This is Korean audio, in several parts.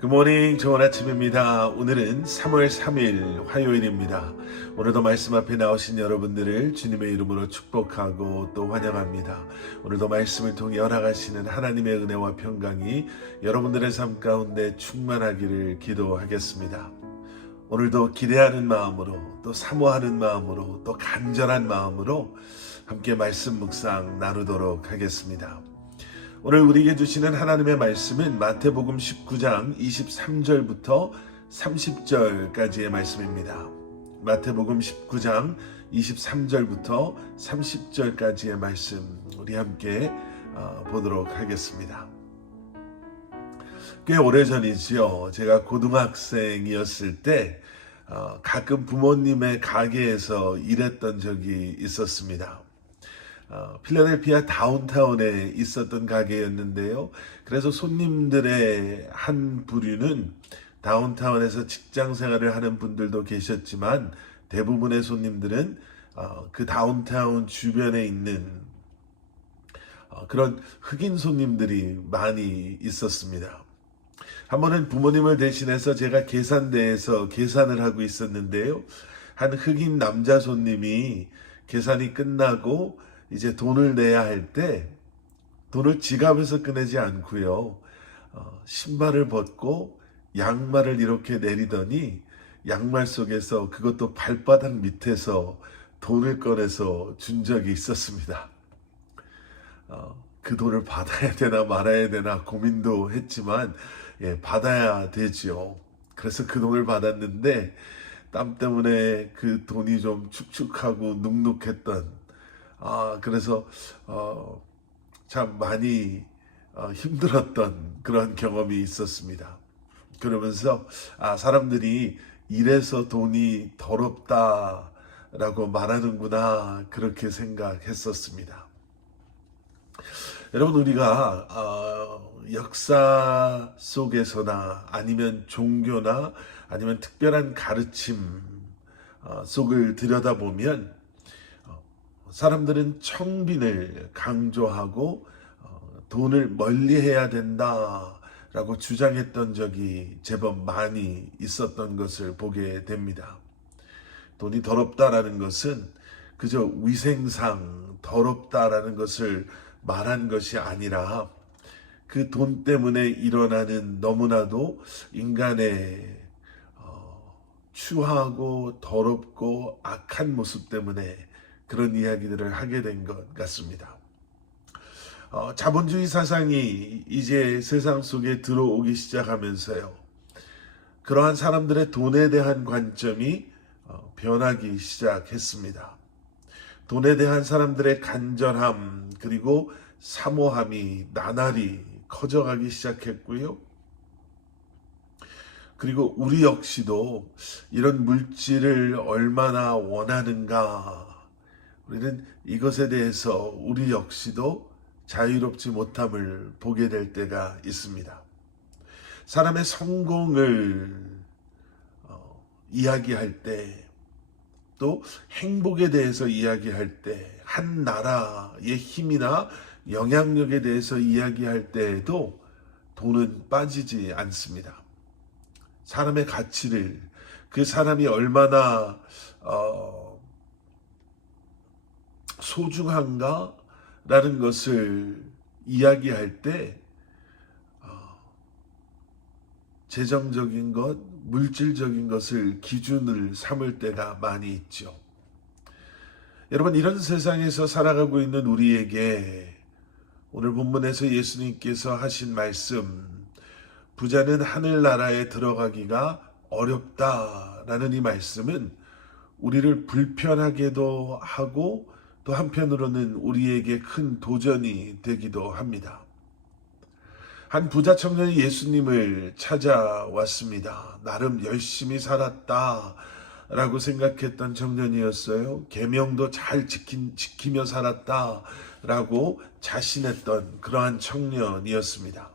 굿모닝, 좋은 아침입니다. 오늘은 3월 3일 화요일입니다. 오늘도 말씀 앞에 나오신 여러분들을 주님의 이름으로 축복하고 또 환영합니다. 오늘도 말씀을 통해 열어가시는 하나님의 은혜와 평강이 여러분들의 삶 가운데 충만하기를 기도하겠습니다. 오늘도 기대하는 마음으로 또 사모하는 마음으로 또 간절한 마음으로 함께 말씀 묵상 나누도록 하겠습니다. 오늘 우리에게 주시는 하나님의 말씀은 마태복음 19장 23절부터 30절까지의 말씀입니다. 마태복음 19장 23절부터 30절까지의 말씀 우리 함께 보도록 하겠습니다. 꽤 오래전이지요. 제가 고등학생이었을 때 가끔 부모님의 가게에서 일했던 적이 있었습니다. 필라델피아 다운타운에 있었던 가게였는데요. 그래서 손님들의 한 부류는 다운타운에서 직장 생활을 하는 분들도 계셨지만 대부분의 손님들은 그 다운타운 주변에 있는 그런 흑인 손님들이 많이 있었습니다. 한 번은 부모님을 대신해서 제가 계산대에서 계산을 하고 있었는데요. 한 흑인 남자 손님이 계산이 끝나고 이제 돈을 내야 할 때 돈을 지갑에서 꺼내지 않고요. 신발을 벗고 양말을 이렇게 내리더니 양말 속에서 그것도 발바닥 밑에서 돈을 꺼내서 준 적이 있었습니다. 그 돈을 받아야 되나 말아야 되나 고민도 했지만 받아야 되지요. 그래서 그 돈을 받았는데 땀 때문에 그 돈이 좀 축축하고 눅눅했던 그래서 참 많이 힘들었던 그런 경험이 있었습니다. 그러면서 사람들이 이래서 돈이 더럽다라고 말하는구나 그렇게 생각했었습니다. 여러분, 우리가 역사 속에서나 아니면 종교나 아니면 특별한 가르침 속을 들여다보면 사람들은 청빈을 강조하고 돈을 멀리해야 된다라고 주장했던 적이 제법 많이 있었던 것을 보게 됩니다. 돈이 더럽다라는 것은 그저 위생상 더럽다라는 것을 말한 것이 아니라 그 돈 때문에 일어나는 너무나도 인간의 추하고 더럽고 악한 모습 때문에 그런 이야기들을 하게 된 것 같습니다. 자본주의 사상이 이제 세상 속에 들어오기 시작하면서요. 그러한 사람들의 돈에 대한 관점이 변하기 시작했습니다. 돈에 대한 사람들의 간절함 그리고 사모함이 나날이 커져가기 시작했고요. 그리고 우리 역시도 이런 물질을 얼마나 원하는가, 우리는 이것에 대해서 우리 역시도 자유롭지 못함을 보게 될 때가 있습니다. 사람의 성공을 이야기할 때, 또 행복에 대해서 이야기할 때, 한 나라의 힘이나 영향력에 대해서 이야기할 때에도 돈은 빠지지 않습니다. 사람의 가치를, 그 사람이 얼마나 소중한가? 라는 것을 이야기할 때 재정적인 것, 물질적인 것을 기준을 삼을 때가 많이 있죠. 여러분, 이런 세상에서 살아가고 있는 우리에게 오늘 본문에서 예수님께서 하신 말씀, 부자는 하늘나라에 들어가기가 어렵다라는 이 말씀은 우리를 불편하게도 하고 또 한편으로는 우리에게 큰 도전이 되기도 합니다. 한 부자 청년이 예수님을 찾아왔습니다. 나름 열심히 살았다라고 생각했던 청년이었어요. 계명도 잘 지키며 살았다라고 자신했던 그러한 청년이었습니다.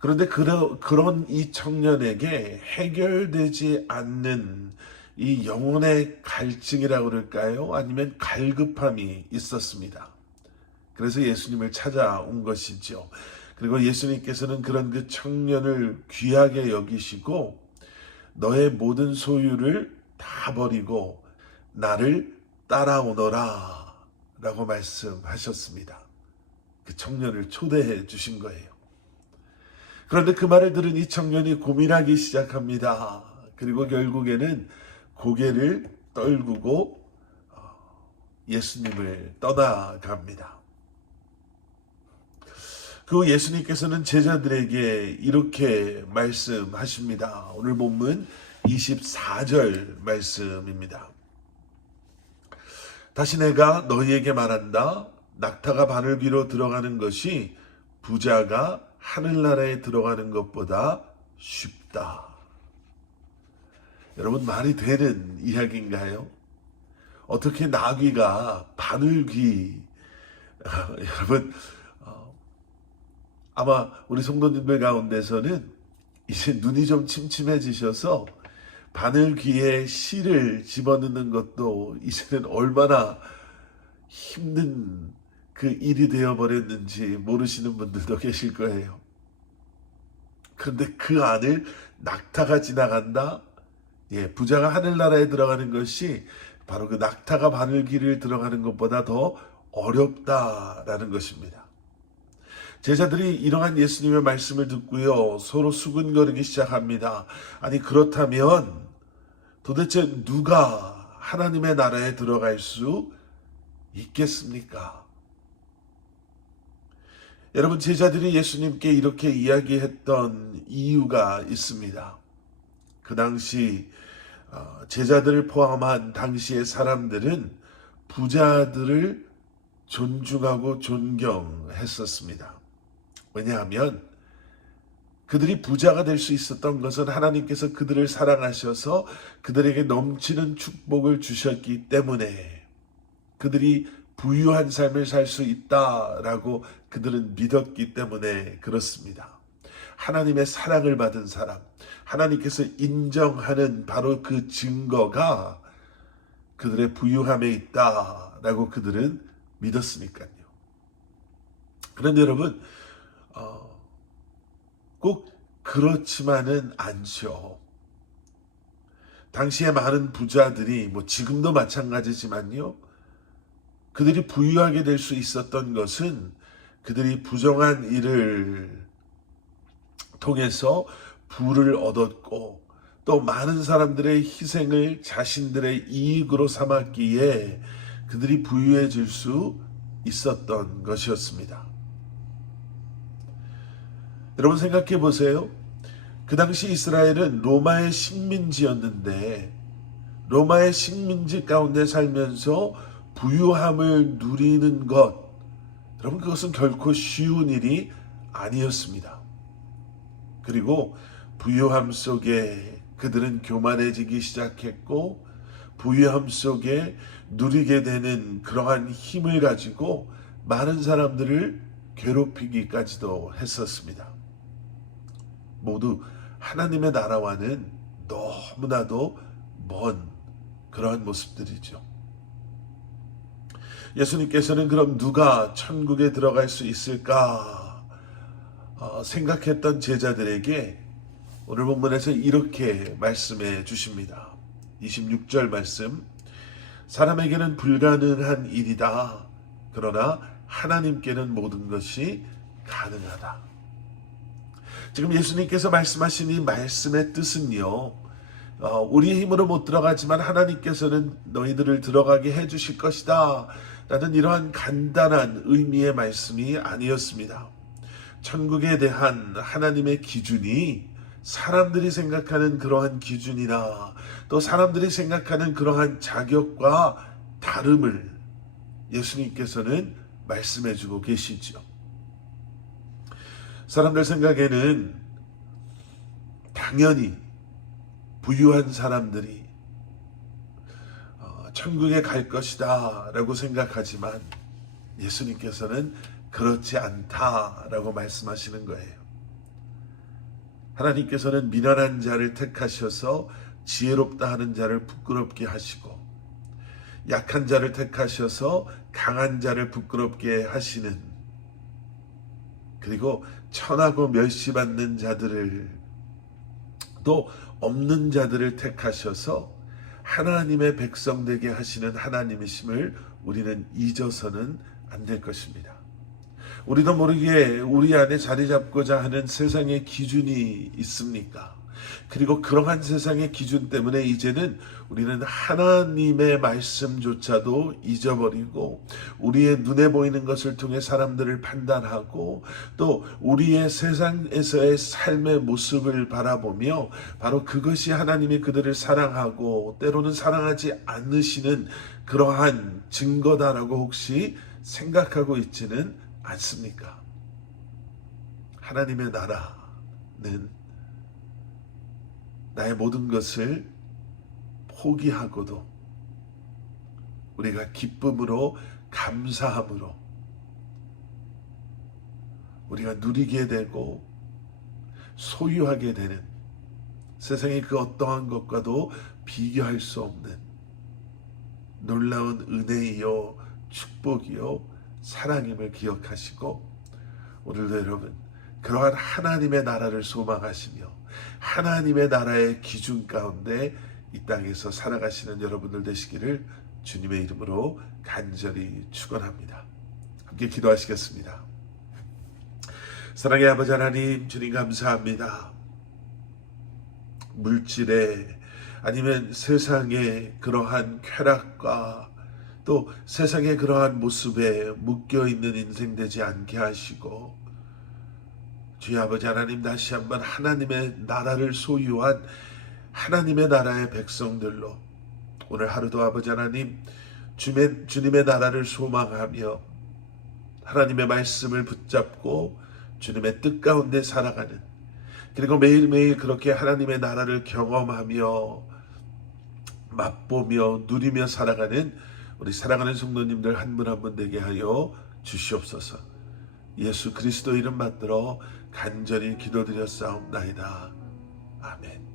그런데 그런 이 청년에게 해결되지 않는 이 영혼의 갈증이라고 그럴까요? 아니면 갈급함이 있었습니다. 그래서 예수님을 찾아온 것이죠. 그리고 예수님께서는 그런 그 청년을 귀하게 여기시고 너의 모든 소유를 다 버리고 나를 따라오너라 라고 말씀하셨습니다. 그 청년을 초대해 주신 거예요. 그런데 그 말을 들은 이 청년이 고민하기 시작합니다. 그리고 결국에는 고개를 떨구고 예수님을 떠나갑니다. 그 예수님께서는 제자들에게 이렇게 말씀하십니다. 오늘 본문 24절 말씀입니다. 다시 내가 너희에게 말한다. 낙타가 바늘귀로 들어가는 것이 부자가 하늘나라에 들어가는 것보다 쉽다. 여러분, 말이 되는 이야기인가요? 어떻게 나귀가 바늘귀, 여러분, 아마 우리 성도님들 가운데서는 이제 눈이 좀 침침해지셔서 바늘귀에 실을 집어넣는 것도 이제는 얼마나 힘든 그 일이 되어버렸는지 모르시는 분들도 계실 거예요. 그런데 그 안을 낙타가 지나간다? 예, 부자가 하늘나라에 들어가는 것이 바로 그 낙타가 바늘귀를 들어가는 것보다 더 어렵다라는 것입니다. 제자들이 이러한 예수님의 말씀을 듣고요, 서로 수근거리기 시작합니다. 아니, 그렇다면 도대체 누가 하나님의 나라에 들어갈 수 있겠습니까? 여러분, 제자들이 예수님께 이렇게 이야기했던 이유가 있습니다. 그 당시 제자들을 포함한 당시의 사람들은 부자들을 존중하고 존경했었습니다. 왜냐하면 그들이 부자가 될 수 있었던 것은 하나님께서 그들을 사랑하셔서 그들에게 넘치는 축복을 주셨기 때문에 그들이 부유한 삶을 살 수 있다라고 그들은 믿었기 때문에 그렇습니다. 하나님의 사랑을 받은 사람, 하나님께서 인정하는 바로 그 증거가 그들의 부유함에 있다라고 그들은 믿었으니까요. 그런데 여러분, 꼭 그렇지만은 않죠. 당시에 많은 부자들이 지금도 마찬가지지만요. 그들이 부유하게 될 수 있었던 것은 그들이 부정한 일을 통해서 부를 얻었고 또 많은 사람들의 희생을 자신들의 이익으로 삼았기에 그들이 부유해질 수 있었던 것이었습니다. 여러분, 생각해 보세요. 그 당시 이스라엘은 로마의 식민지였는데 로마의 식민지 가운데 살면서 부유함을 누리는 것, 여러분, 그것은 결코 쉬운 일이 아니었습니다. 그리고 부유함 속에 그들은 교만해지기 시작했고 부유함 속에 누리게 되는 그러한 힘을 가지고 많은 사람들을 괴롭히기까지도 했었습니다. 모두 하나님의 나라와는 너무나도 먼 그러한 모습들이죠. 예수님께서는 그럼 누가 천국에 들어갈 수 있을까 생각했던 제자들에게 오늘 본문에서 이렇게 말씀해 주십니다. 26절 말씀, 사람에게는 불가능한 일이다. 그러나 하나님께는 모든 것이 가능하다. 지금 예수님께서 말씀하신 이 말씀의 뜻은요, 우리의 힘으로 못 들어가지만 하나님께서는 너희들을 들어가게 해주실 것이다 라는 이러한 간단한 의미의 말씀이 아니었습니다. 천국에 대한 하나님의 기준이 사람들이 생각하는 그러한 기준이나 또 사람들이 생각하는 그러한 자격과 다름을 예수님께서는 말씀해주고 계시죠. 사람들 생각에는 당연히 부유한 사람들이 천국에 갈 것이다 라고 생각하지만 예수님께서는 그렇지 않다라고 말씀하시는 거예요. 하나님께서는 미련한 자를 택하셔서 지혜롭다 하는 자를 부끄럽게 하시고 약한 자를 택하셔서 강한 자를 부끄럽게 하시는 그리고 천하고 멸시받는 자들을 또 없는 자들을 택하셔서 하나님의 백성 되게 하시는 하나님이심을 우리는 잊어서는 안 될 것입니다. 우리도 모르게 우리 안에 자리 잡고자 하는 세상의 기준이 있습니까? 그리고 그러한 세상의 기준 때문에 이제는 우리는 하나님의 말씀조차도 잊어버리고 우리의 눈에 보이는 것을 통해 사람들을 판단하고 또 우리의 세상에서의 삶의 모습을 바라보며 바로 그것이 하나님이 그들을 사랑하고 때로는 사랑하지 않으시는 그러한 증거다라고 혹시 생각하고 있지는 않습니까? 하나님의 나라는 나의 모든 것을 포기하고도 우리가 기쁨으로 감사함으로 우리가 누리게 되고 소유하게 되는 세상의 그 어떠한 것과도 비교할 수 없는 놀라운 은혜이요 축복이요 사랑임을 기억하시고 오늘도 여러분 그러한 하나님의 나라를 소망하시며 하나님의 나라의 기준 가운데 이 땅에서 살아가시는 여러분들 되시기를 주님의 이름으로 간절히 축원합니다. 함께 기도하시겠습니다. 사랑의 아버지 하나님, 주님 감사합니다. 물질에 아니면 세상의 그러한 쾌락과 또 세상의 그러한 모습에 묶여있는 인생 되지 않게 하시고 주의 아버지 하나님 다시 한번 하나님의 나라를 소유한 하나님의 나라의 백성들로 오늘 하루도 아버지 하나님 주님의 나라를 소망하며 하나님의 말씀을 붙잡고 주님의 뜻 가운데 살아가는 그리고 매일매일 그렇게 하나님의 나라를 경험하며 맛보며 누리며 살아가는 우리 사랑하는 성도님들 한 분 한 분 되게 하여 주시옵소서. 예수 그리스도 이름 받들어 간절히 기도드렸사옵나이다. 아멘.